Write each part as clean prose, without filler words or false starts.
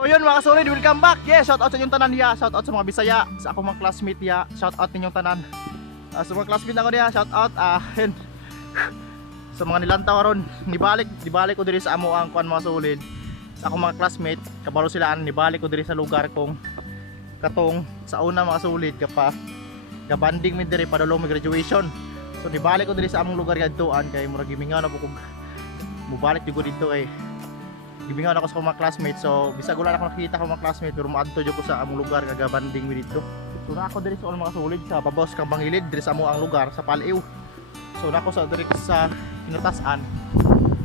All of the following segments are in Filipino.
So yun mga kasolid, welcome back. Yes, shout out sa inyong tanan diya. Shout out sa mga Bisaya, sa akong mga classmate diya. Shout out ninyong tanan. Sa mga classmate ako diya, shout out yun. Sa mga nilantaw ron, nibalik ko diri sa amo ang kuan mga solid. Sa akong mga classmate, kabalo silaan nibalik ko diri sa lugar kong katong sa una mga solid kabanding mi diri padulong mi graduation. So nibalik ko diri sa among lugar kadtuan kay murag gimingaw na po kog mubalik jud ko dito kay gibingaw ako sa mga classmates. So bisag wala na ako nakita ko mga classmates pero maadto jud ko sa among lugar kagabanding mi dito. So na ako diri sa mga solid sa Babaos kang Bangilid diri sa amo ang lugar sa Paliw. So na ako sa diri sa Kinatasan.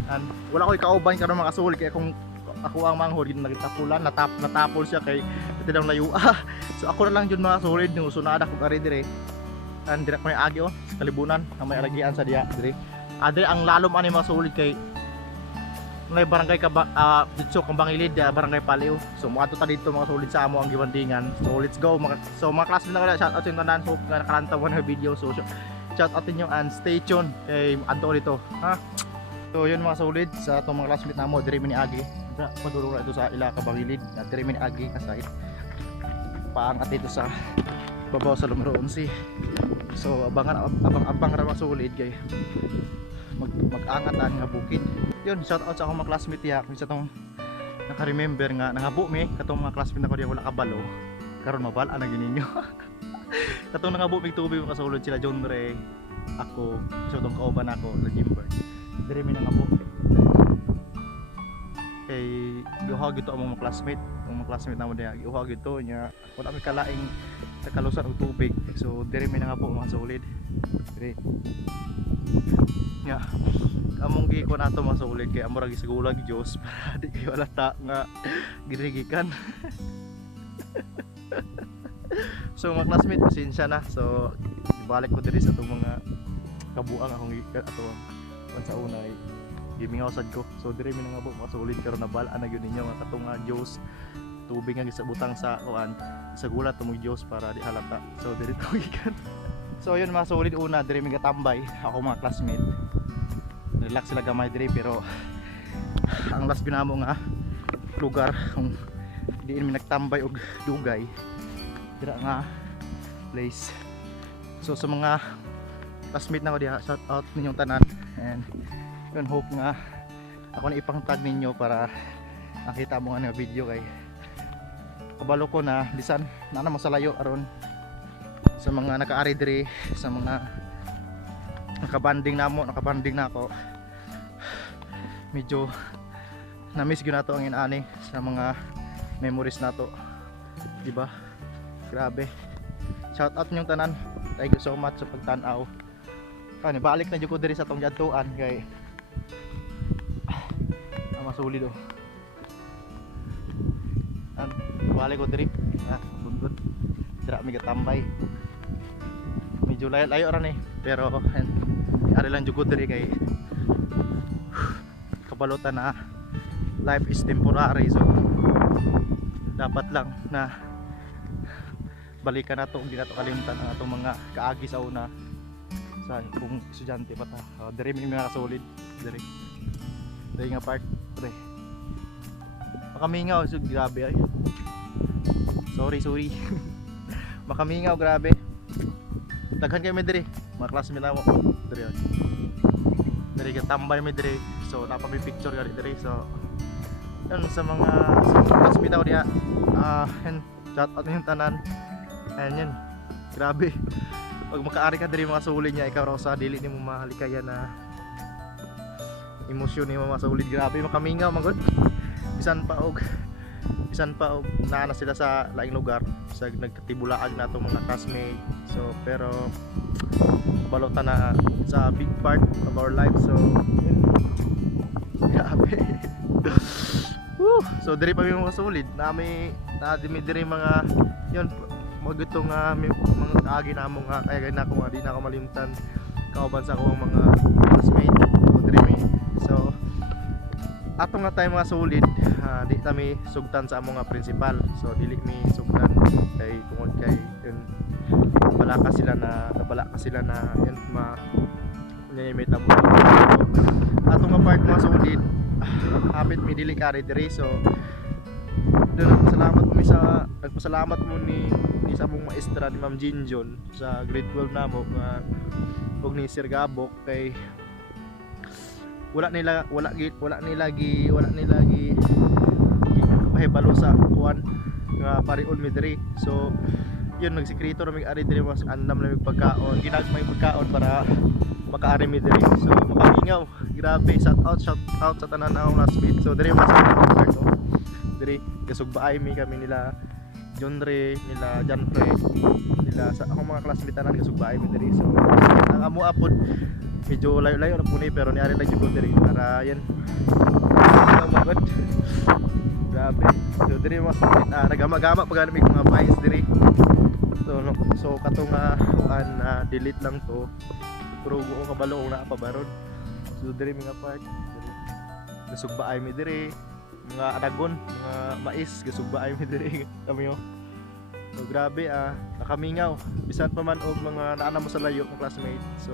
And wala ko ikauban karon mga solid kay kung ako ang manghod gid nagtapulan natapol siya kay tidang layo. So ako na lang jud mga solid yung sunada ko ari dire. And dire ko may agi sa kalibunan ang may alagian sa diya dire. Adre ang lalom ani mga solid kay may barangay dito kang Bangilid, barangay Paliw. So moadto ta dito mga solid sa amo ang gibandingan. So let's go so mga classmates na kada shout out yung tanan hope na nakalanta mo na video. So shout out ninyo and stay tuned kay adto dito ha. So yun mga solid sa atong mga classmates namo diri mi ni agi. Padulong na ito sa ila ka Bangilid at diri mi ni agi kasait. Paangat dito sa babaw sa numero 11. So abang ra mga solid kay mag-angat ang nga bukid. Yun, shout out sa akong mga classmate ya. Kung sa tong naka-remember nga nangabo mi katong mga classmate nako diya wala kabalo. Karon mabal-an na gininyo. Katong nangabo mig tubig mga kasulod sila John Ray, ako, so tong kauban ako sa Jimber. Dire mi nangabo. Kay giuhag gito ang mga classmate namo diya. Giuhag gito nya wala mi kalaing sa kalusan og tubig. So dire mi nangabo mga solid. Dire. Nya among giko nato mga solid kay amo ra gisugulag Dios para di kay wala ta nga girigikan. So mga classmate pasensya na. So ibalik ko diri sa atong mga kabuang akong atong sa una ay gimingaw sad ko. So diri mi nangabo mga solid karon nabal-an na gyud ninyo nga katong nga Dios tubig nga gisabutang sa kuan sa gulat tumong Dios para di halata. So diri tugikan. So yun mga solid una diri mi gatambay ako mga classmate. Relax sila gamay diri pero ang last binamo nga lugar kung diin mi nagtambay og dugay dira nga place. So sa mga classmate na ko diha shout out ninyong tanan and yun hope nga ako na ipang tag ninyo para nakita mo nga video kay kabalo ko na bisan na mo sa layo aron sa mga nakaari diri sa mga nakabanding na ako medyo na-miss gyud nato ang inani sa mga memories nato, di ba? Grabe. Shout out ninyong tanan. Thank you so much sa pagtan-aw. Kani balik na jud ko diri sa tong jadtuan kay masulid oh. At balik ko diri. Bundod. Dira mi gatambay. Medyo layo ra ni pero ari lang jud ko diri kay kabalutan na life is temporary. So dapat lang na balikan nato hindi nato kalimutan ang atong mga kaagi sa una sa kung estudyante pa ta. Diri mi mga solid diri nga part pre makamingaw so grabe ay sorry makamingaw grabe daghan kayo mi diri mga classmate namo diri ka tambay mi diri. So napami picture gali diri. So yun sa mga classmate ko diha and shout out yung tanan and yun grabe pag makaari ka diri mga solid niya ikaw raw sa dili nimo mahalikayan na emosyon nimo mga solid. Grabe makamingaw magod bisan pa og naana sila sa laing lugar sa nagkatibulaag na itong mga classmate. So pero balutan na sa big part of our life. So yun. Grabe. So diri pa mi mga solid nami diri mga yun magito nga mga kaagi na mo nga kaya na ako nga di na ako malimtan kauban sa akong mga classmate. So diri mi so ato nga tayo mga solid di kami sugtan sa among nga principal. So dili mi sugtan kay tungod kay yun nabala ka sila na yun may tamo. So ato nga part mga solid hapit mi dili kari diri. So nagpasalamat mo ni sa mong maestra ni Ma'am Jinjon sa grade 12 namo nga ug ni Sir Gabok kay wala nila pahibalo sa kuan nga parion mi diri. So yun, nagsekreto na mig-ari diri, mas andam na mig pagkaon, ginagmay pagkaon para makaari mi diri. So makamingaw, grabe, shout out sa tanan akong classmate. So diri mas diri kasugbaay mi kami nila Jonre, nila Janfre, nila sa akong mga classmate tanan kasugbaay mi diri. So ang amo apod medyo layo-layo na puni pero niari lang jud diri para yan. Oh my god. Grabe. So diri mas nagama-gama pag mig mga bias diri. So katong kuan delete lang to. Pero ko kabalo na pa baron. So diri mga part diri. Gasugbaay mi diri. Mga adagon, mga mais gasugbaay mi diri kami yo. So grabe nakamingaw. Bisan pa man og mga naana mo sa layo ng classmate. So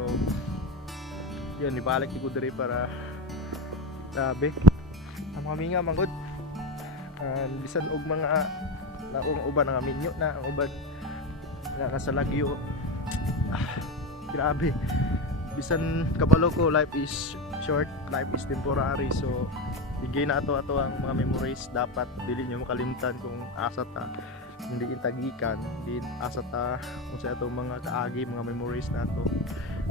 yun, ibalik ko diri para grabe. Ang mga minga man gud. Bisan og mga naong uban nga minyo na ang uban nga sa lagyo. Grabe. Bisan kabalo ko, life is short, life is temporary. So igay na ato ang mga memories dapat dili nyo makalimtan kung asa ta hindi intagikan, di asa ta kung sa ato mga kaagi, mga memories nato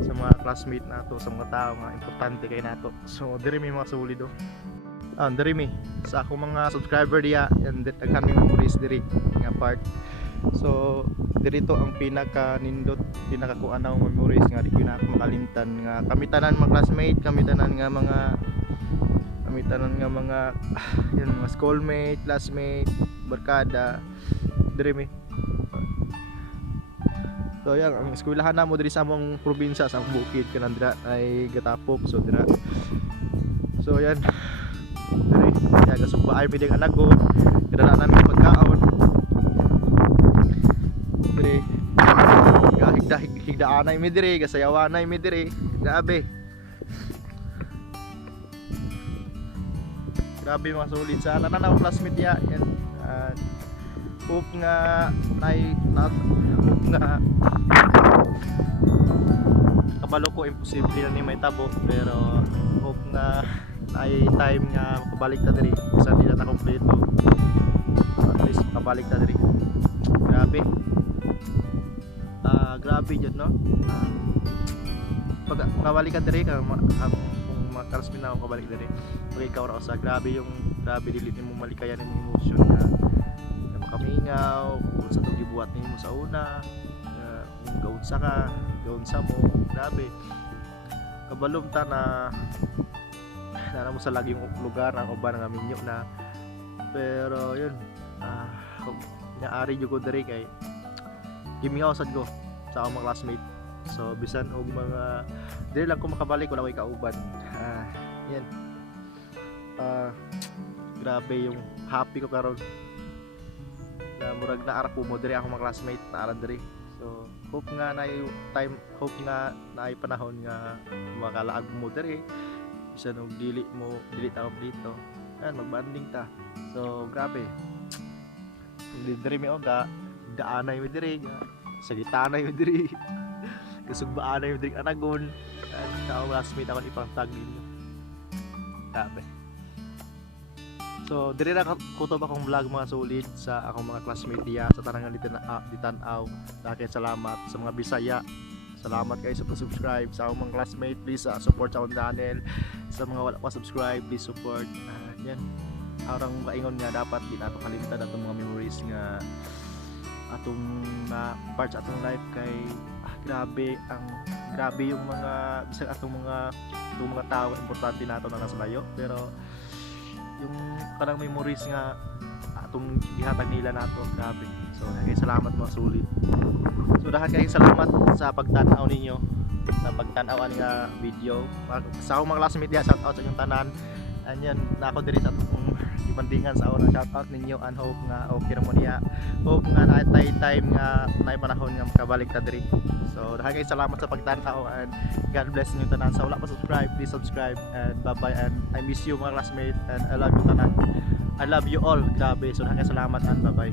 sa mga classmate nato, sa mga tao nga importante kay nato. So diri may mga sulido. Diri mi sa ako mga subscriber diya and daghan mi memories diri nga part. So diri to ang pinaka nindot, pinaka kuan ang memories nga di ko na makalimtan nga kami tanan mga classmate, kami tanan nga mga yan, mga schoolmate, classmate, barkada diri mi. So yan ang eskwelahan namo diri sa among probinsya sa Bukid kanan dira ay Gatapok. So dira. So yan. Diri ya gasugbaay mi ding anagon. Kadala namin pagkaon. Diri. Higdaanay mi diri, gasayawanay mi diri. Grabe. Grabe mga sulit sa tanan akong classmate ya. Yan. Hope nga hope nga kabalo ko imposible na ni may tabo, pero hope nga ay time nga makabalik ta diri sa nila ta kompleto, at least makabalik ta diri. Grabe. Grabe jud no. Pag makabalik ka diri kung makaras na ako kabalik diri, pag ikaw ra sa grabe dili nimo malikayan imong emotion na kamingaw kung sa itong gibuhat nimo sa una, kung gaun sa mo, grabe kabalom ta na mo sa laging lugar ang uban nga minyo na, pero yun naari jud ko diri kay gimingaw sad ko sa akong mga classmate. So bisan og mga dili lang ko makabalik wala koy kauban. Yan grabe yung happy ko karon na murag naara po mo diri ako mga classmate na aran diri. So hope nga naay time, hope nga naay panahon nga makalaag mo diri bisan og dili ta dito magbanding ta. So grabe diri mi oga daanay mi diri sa gitanay mi diri kasugbaanay mi diri anagon at sa classmate ako ipangtag ninyo. Grabe. So diri ra kutob akong vlog mga solid sa akong mga classmate diya sa tanang ditanaw. Dakay salamat sa mga Bisaya. Salamat kayo sa pag-subscribe sa akong mga classmate. Please support sa akong channel. Sa mga wala pa subscribe, please support. Yan. Arang kaingon nga dapat di nato kalimtan atong mga memories nga atong parts atong life kay grabe yung mga bisag atong mga tao importante nato na nasa layo, pero yung kanang memories nga atong gihatag nila nato, grabe. So kay salamat mga sulit. So dahan kay salamat sa pagtan-aw ninyo, sa pagtan-awan nga video. Sa akong mga classmate diha, shout out sa inyong tanan. Anyan na ako diri sa atong ibandingan sa oras. Shout out ninyo and hope nga okay ra mo niya. Hope nga naay time nga naay panahon nga makabalik ta diri. So dahan kay salamat sa pagtan-aw and God bless ninyo tanan. Sa wala pa subscribe, please subscribe and bye bye, and I miss you mga classmate and I love you tanan. I love you all. Grabe. So salamat and bye bye.